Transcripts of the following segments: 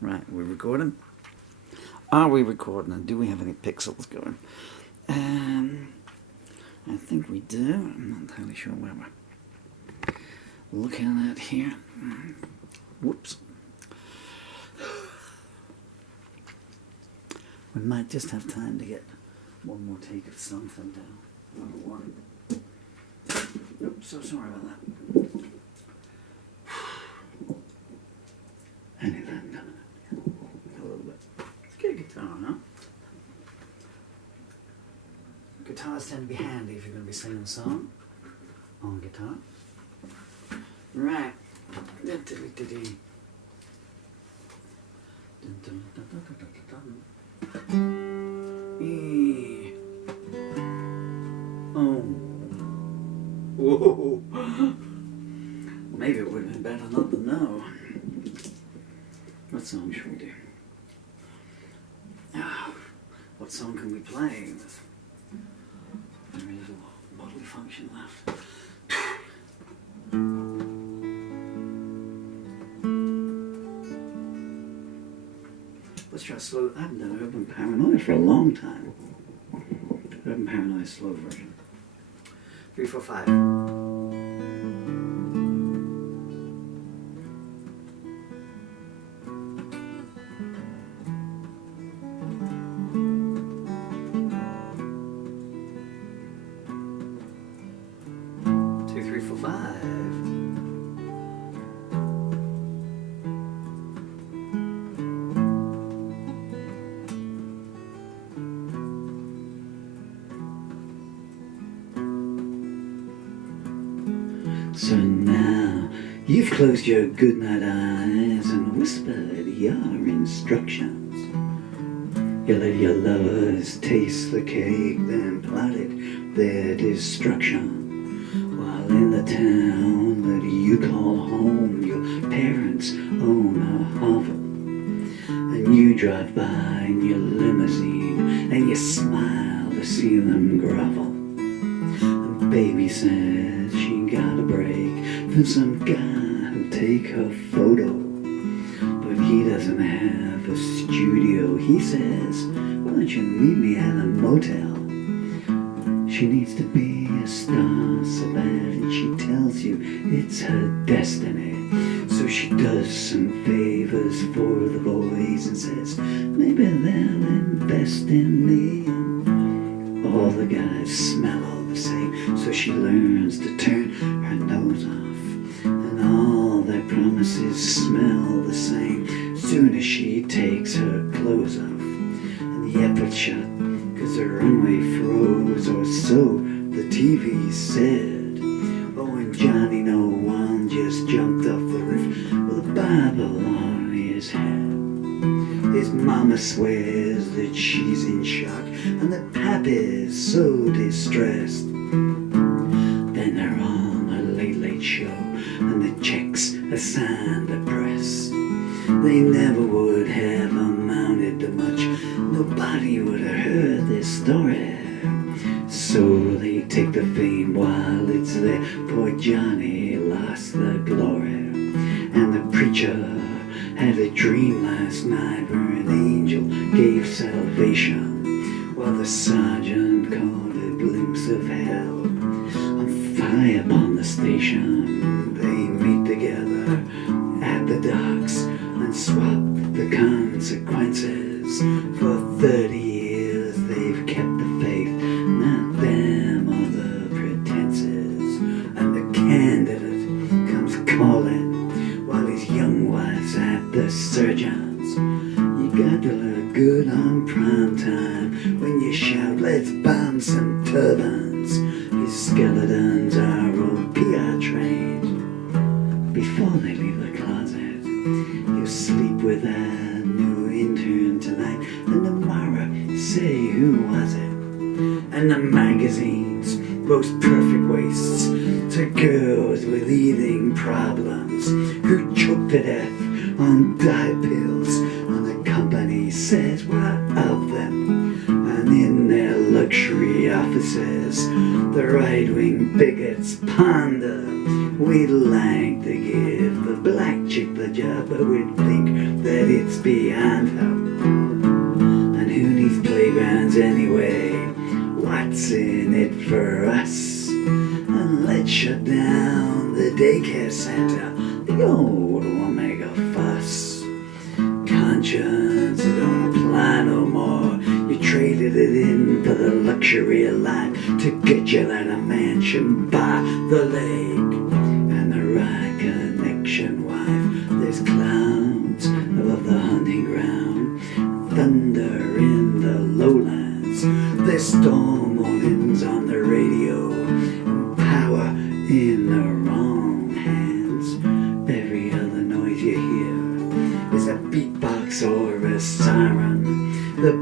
Right, we're recording? Are we recording, and do we have any pixels going? I think we do. I'm not entirely sure where we're looking at here. Whoops. We might just have time to get one more take of something down. Number one. Oops, so sorry about that. Anyway, I'm done. A little bit. Let's get a guitar, huh? Guitars tend to be handy if you're going to be singing a song on guitar. Right. Oh. Whoa. Maybe it would have been better not to know. What song should we do? What song can we play? There's very little bodily function left. Let's try slow. I haven't done Urban Paranoia for a long time. Urban Paranoia slow version. 3, 4, 5. So now you've closed your goodnight eyes and whispered your instructions. You let your lovers taste the cake, then plotted their destruction. While in the town that you call home, your parents own a hovel. And you drive by in your limousine and you smile to see them grovel. And baby says she got a break from some guy who'll take her photo. But he doesn't have a studio. He says, why don't you meet me at a motel? She needs to be a star so bad, and she tells you it's her destiny. So she does some favors for the boys and says, maybe they'll invest in me. And all the guys smell all the same, so she learns to turn her nose off. And all their promises smell the same soon as she takes her clothes off. And the airport shut, cause the runway froze, or so the TV said. Oh, and Johnny No One just jumped off the roof with a Bible on his head. His mama swears that she's in shock and that Pappy's so distressed. Then they're on a late show and the checks are signed to press. They never would have amounted to much. Nobody would have heard this story. So they take the fame while it's there. Poor Johnny lost the glory. And the preacher had a dream last night where an angel gave salvation, while the sergeant caught a glimpse of hell. On fire upon the station, they meet together at the docks and swap the consequences. For 30 years they've kept the faith, not them or the pretenses. And the candidate comes calling while his young wife's at the surgeon's. You got to look good on prime time when you shout, let's bomb some turbans. His skeletons are all PR trained. Before they leave the closet, you sleep with that new intern tonight, and tomorrow say who was it. And the magazines boast perfect waists to girls with eating problems who choke to death on diet pills, and the company says what of them. And in their luxury offices the right-wing bigots ponder, we'd like to give the black chick the job, but we'd think that kids beyond help. And who needs playgrounds anyway? What's in it for us? And let's shut down the daycare center. The old one make a fuss. Conscience, it don't apply no more. You traded it in for the luxury of life to get you that a mansion by the lake and the right connection wife. There's clouds above the hunting ground, thunder in the lowlands. There's storm warnings on the radio, and power in the wrong hands. Every other noise you hear is a beatbox or a siren. The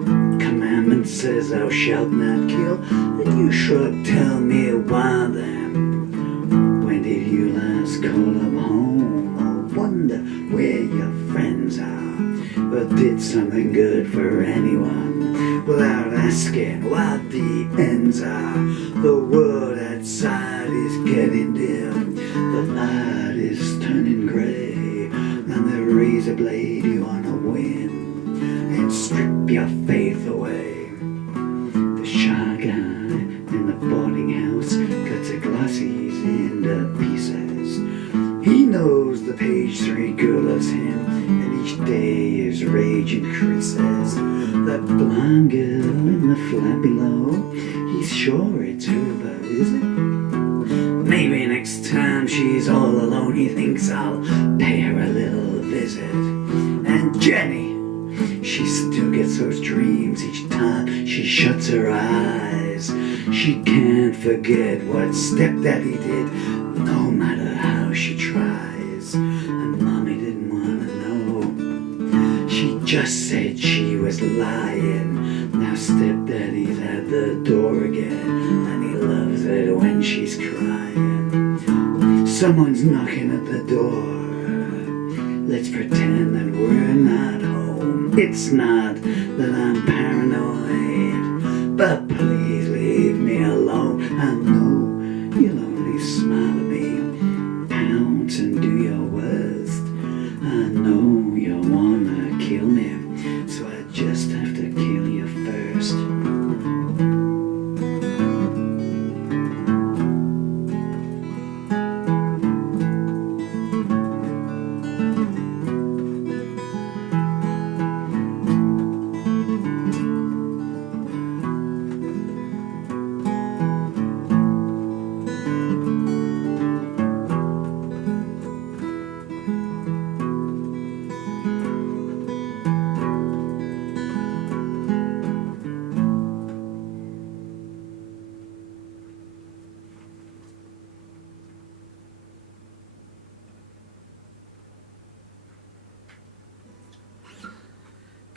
commandment says thou shalt not kill, and you shrug, tell me why then. When did you last call up home? I wonder where your friends are. But did something good for anyone without asking what the ends are? The world outside is getting dim, the light is turning grey, and the razor blade you wanna win and strip your faith away. The shy guy in the boarding house cuts a glossies into pieces. He knows the page 3 girl loves him, and each day his rage increases. That blonde girl in the flat below, he's sure it's her, but is it? Maybe next time she's all alone, he thinks I'll pay her a little visit. And Jenny, she still gets those dreams each time she shuts her eyes. She can't forget what stepdaddy did, no matter how she tries. And mommy didn't want to know, she just said she was lying. Now stepdaddy's at the door again, and he loves it when she's crying. Someone's knocking at the door. Let's pretend that we're not home. It's not that I'm paranoid, but please leave me alone. I know you'll only smile at me, pounce and do your worst. I know you wanna kill me, so I just have to kill you first.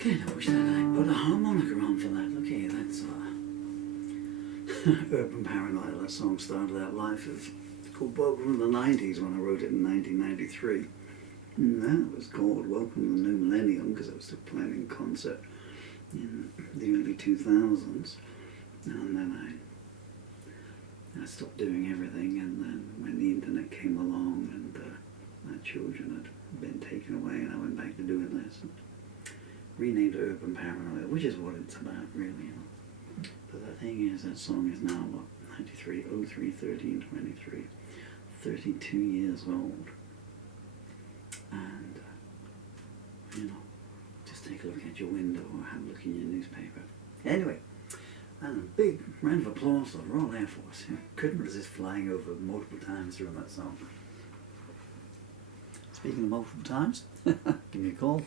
Okay, I wish that I put a harmonica on for that. Okay, that's Urban Paranoia. That song started out life as called Welcome to the 90s when I wrote it in 1993. And that was called Welcome to the New Millennium because I was still playing in concert in the early 2000s. And then I stopped doing everything, and then when the internet came along and my children had been taken away and I went back to doing this. Renamed Urban Paranoia, which is what it's about, really. You know. But the thing is, that song is now, what, 93, 03, 13, 23, 32 years old. And, you know, just take a look at your window or have a look in your newspaper. Anyway, and a big round of applause to the Royal Air Force. You know, couldn't resist flying over multiple times during that song. Speaking of multiple times, give me a call.